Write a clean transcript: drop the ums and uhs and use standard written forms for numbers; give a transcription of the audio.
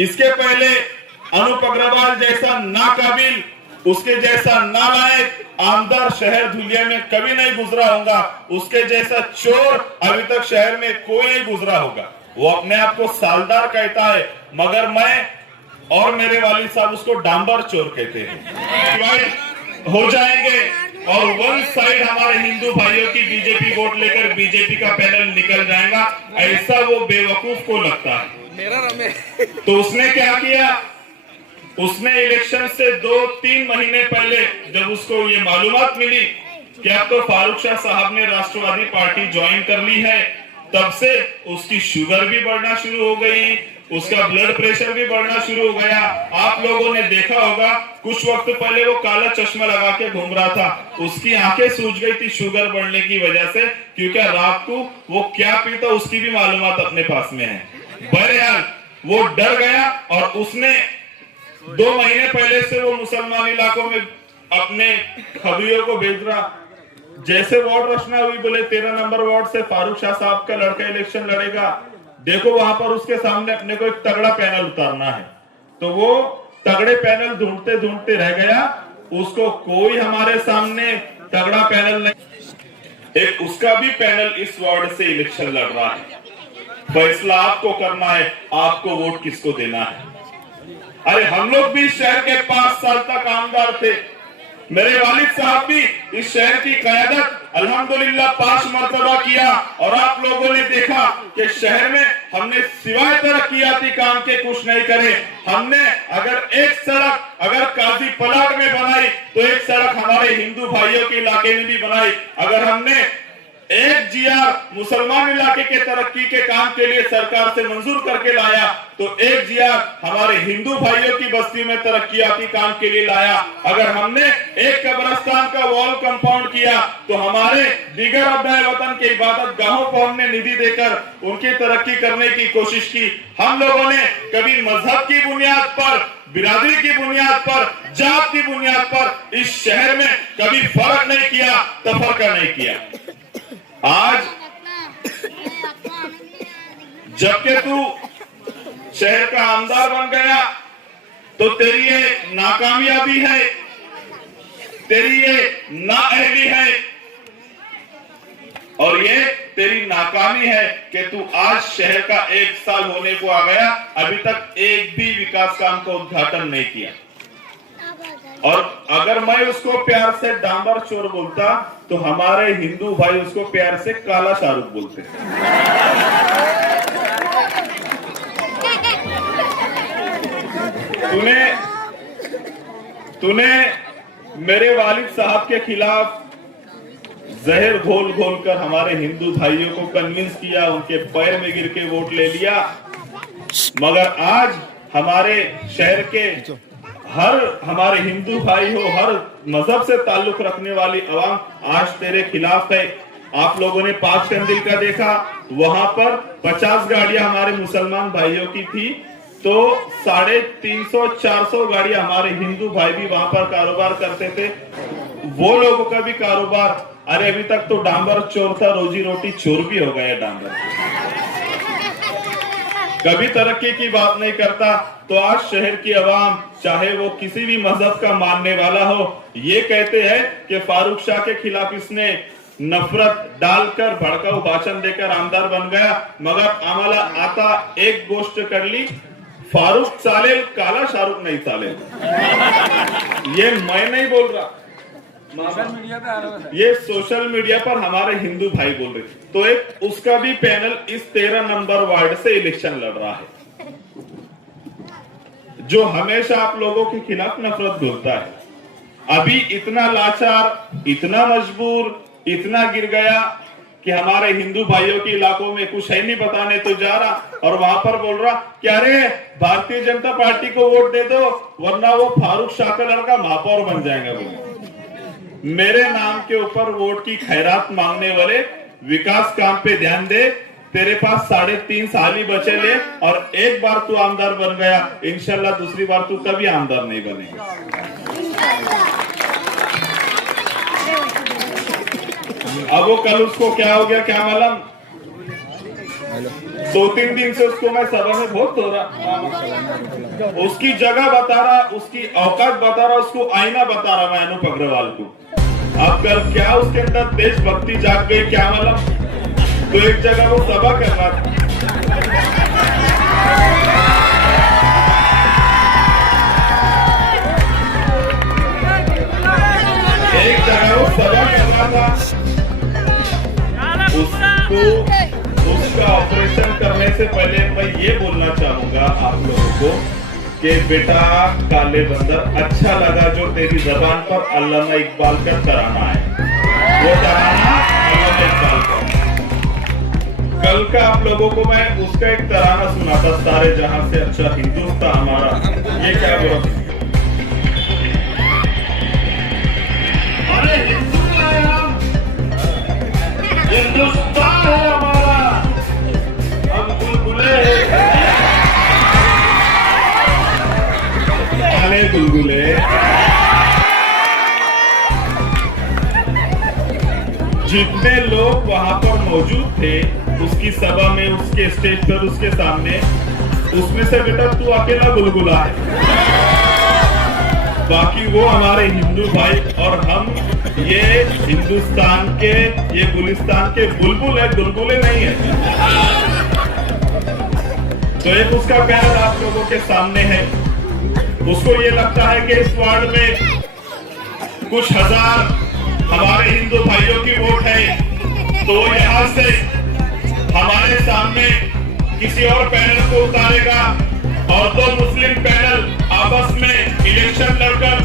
इसके पहले अनूप अग्रवाल जैसा नाकाबिल, उसके जैसा नालायक आमदार शहर धुलिया में कभी नहीं गुजरा होगा। उसके जैसा चोर अभी तक शहर में कोई नहीं गुजरा होगा। वो अपने आप को सालदार कहता है, मगर मैं और मेरे वालिद साहब उसको डांबर चोर कहते हैं। हो जाएंगे और वन साइड हमारे हिंदू भाइयों की बीजेपी वोट लेकर बीजेपी का पैनल निकल जाएगा, ऐसा वो बेवकूफ को लगता है। तो उसने क्या किया, उसने इलेक्शन से 2-3 महीने पहले जब उसको ये मालूमात मिली कि अब तो फारूक शाह साहब ने राष्ट्रवादी पार्टी ज्वाइन कर ली है, तब से उसकी शुगर भी बढ़ना शुरू हो गई, उसका ब्लड प्रेशर भी बढ़ना शुरू हो गया। आप लोगों ने देखा होगा कुछ वक्त पहले वो काला चश्मा लगा के घूम रहा था, उसकी आंखें सूज गई थी शुगर बढ़ने की वजह से, क्योंकि रात को वो क्या पीता उसकी भी मालूमात अपने पास में है। बहरहाल वो डर गया और उसने 2 महीने पहले से वो मुसलमान इलाकों में अपने खबरियों को भेज रहा। जैसे वार्ड रचना हुई, बोले 13 नंबर वार्ड से फारूक शाह साहब का लड़का इलेक्शन लड़ेगा, देखो वहां पर उसके सामने अपने को एक तगड़ा पैनल उतारना है। तो वो तगड़े पैनल ढूंढते ढूंढते रह गया, उसको कोई हमारे सामने तगड़ा पैनल नहीं। एक उसका भी पैनल इस वार्ड से इलेक्शन लड़ रहा है। फैसला आपको करना है, आपको वोट किसको देना है। अरे हम लोग भी शहर के 5 साल तक आमदार थे, मेरे वालिद साहब भी इस शहर की क़यादत अल्हम्दुलिल्लाह 5 मरतबा किया, और आप लोगों ने देखा कि शहर में हमने सिवाय तरक्कियाती काम के कुछ नहीं करे। हमने अगर एक सड़क अगर काजी पलाट में बनाई तो एक सड़क हमारे हिंदू भाइयों के इलाके में भी बनाई। अगर हमने एक जीआर मुसलमान इलाके के तरक्की के काम के लिए सरकार से मंजूर करके लाया, तो एक जीआर हमारे हिंदू भाइयों की बस्ती में तरक्कियाती काम के लिए लाया। अगर हमने एक कब्रिस्तान का वॉल कंपाउंड किया, तो हमारे दीगर अपने वतन के इबादत गाहों को हमने निधि देकर उनकी तरक्की करने की कोशिश की। हम लोगों ने कभी मजहब की बुनियाद पर, बिरादरी की बुनियाद पर, जात की बुनियाद पर इस शहर में कभी फर्क नहीं किया, तफरका नहीं किया। आज जबकि तू शहर का आमदार बन गया, तो तेरी ये नाकामयाबी है, तेरी ये नाअहली है, और ये तेरी नाकामी है कि तू आज शहर का 1 साल होने को आ गया, अभी तक एक भी विकास काम का उद्घाटन नहीं किया। और अगर मैं उसको प्यार से डांबर चोर बोलता, तो हमारे हिंदू भाई उसको प्यार से काला शाहरुख बोलते। तूने मेरे वालिद साहब के खिलाफ जहर घोल घोल कर हमारे हिंदू भाइयों को कन्विंस किया, उनके पैर में गिर के वोट ले लिया, मगर आज हमारे शहर के हमारे हिंदू भाई हो, हर मजहब से ताल्लुक रखने वाली अवाम आज तेरे खिलाफ है। आप लोगों ने 5 कंदिल का देखा, वहां पर 50 गाड़ियां हमारे मुसलमान भाइयों की थी, तो 350-400 गाड़ियां हमारे हिंदू भाई भी वहां पर कारोबार करते थे। वो लोगों का भी कारोबार, अरे अभी तक तो डांबर चोर था, रोजी रोटी चोर भी हो गया डांबर। कभी तरक्की की बात नहीं करता। तो आज शहर की आवाम, चाहे वो किसी भी मजहब का मानने वाला हो, ये कहते हैं कि फारूक शाह के खिलाफ इसने नफरत डालकर भड़काऊ भाषण देकर आमदार बन गया, मगर आम्हाला आता एक गोष्ट करली, फारूक चालेल, काला शाहरुख नहीं चालेल। ये मैं नहीं बोल रहा, ये सोशल मीडिया पर हमारे हिंदू भाई बोल रहे। तो एक उसका भी पैनल इस 13 नंबर वार्ड से इलेक्शन लड़ रहा है, जो हमेशा आप लोगों के खिलाफ नफरत बोलता है। अभी इतना लाचार, इतना मजबूर, इतना गिर गया कि हमारे हिंदू भाइयों के इलाकों में कुछ है नहीं बताने तो जा रहा, और वहां पर बोल रहा कि अरे भारतीय जनता पार्टी को वोट दे दो, वरना वो फारूक शाह का लड़का महापौर बन जाएंगे। वो मेरे नाम के ऊपर वोट की खैरात मांगने वाले, विकास काम पे ध्यान दे। तेरे पास 3.5 साल ही बचे ले, और एक बार तू आमदार बन गया, इंशाल्लाह दूसरी बार तू कभी आमदार नहीं बनेगा। अब वो कल उसको क्या हो गया क्या मालूम, 2-3 दिन से उसको मैं सभा में बहुत हो रहा, उसकी जगह बता रहा, उसकी औकात बता रहा, उसको आईना बता रहा मैं अनूप अग्रवाल को। अब कल क्या उसके अंदर देशभक्ति जाग गई क्या मालूम, तो एक जगह वो सभा कर रहा था, एक जगह वो सभा कर रहा था, उसका ऑपरेशन करने से पहले मैं ये बोलना चाहूंगा आप लोगों को कि बेटा काले बंदर, अच्छा लगा जो तेरी जबान पर अल्लामा इकबाल का तराना है, वो तराना अल्लामा इकबाल का। कल का आप लोगों को मैं उसका एक तराना सुनाता, सारे जहां से अच्छा हिंदुस्तान हमारा, ये क्या बोला, अरे हिंदुस्तान है हमारा, हम बुलबुले काले बुलबुले। जितने लोग वहां पर मौजूद थे उसकी सभा में, उसके स्टेज पर, उसके सामने, उसमें से बेटा तू अकेला बुलबुला है, बाकी वो हमारे हिंदू भाई और हम ये हिंदुस्तान के, ये गुलिस्तान के बुलबुल है, बुलबुले नहीं है। तो एक उसका प्यार आप लोगों के सामने है, उसको ये लगता है कि इस वार्ड में कुछ हजार हमारे हिंदू भाइयों की वोट है, तो यहां से हमारे सामने किसी और पैनल को उतारेगा और दो मुस्लिम पैनल आपस में इलेक्शन लड़कर